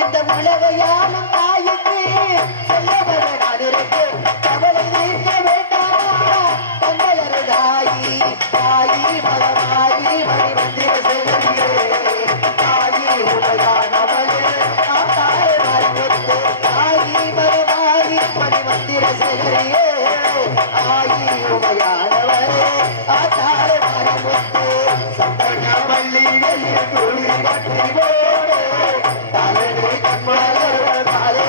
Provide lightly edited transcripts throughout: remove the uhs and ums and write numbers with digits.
இந்த உலகையான தாய்க்கு செல்லவருக்கு கவலை நீக்க வேண்டாமா தங்களது தாயி தாயி மலமாயி மணி மந்திர செல்வியே தாயி உமையானவளே தாயே மறிமுத்து தாயி மலமாயி மணி மந்திர செல்வியே தாயி உமையானவளே தாயே மறிமுத்து சந்தன மல்லிகையில் துளி கட்டி போடு தலையை கண்மலர் தாயே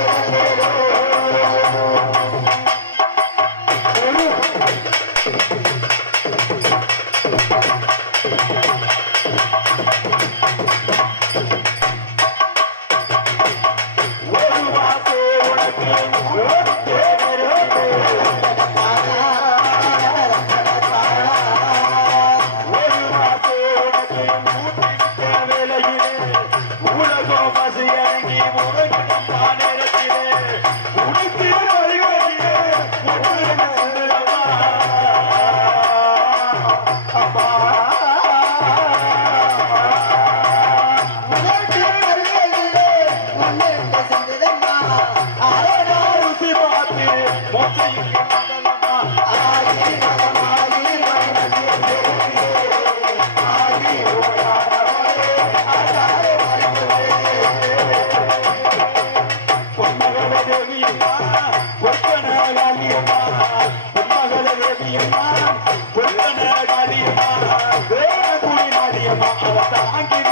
Thank you.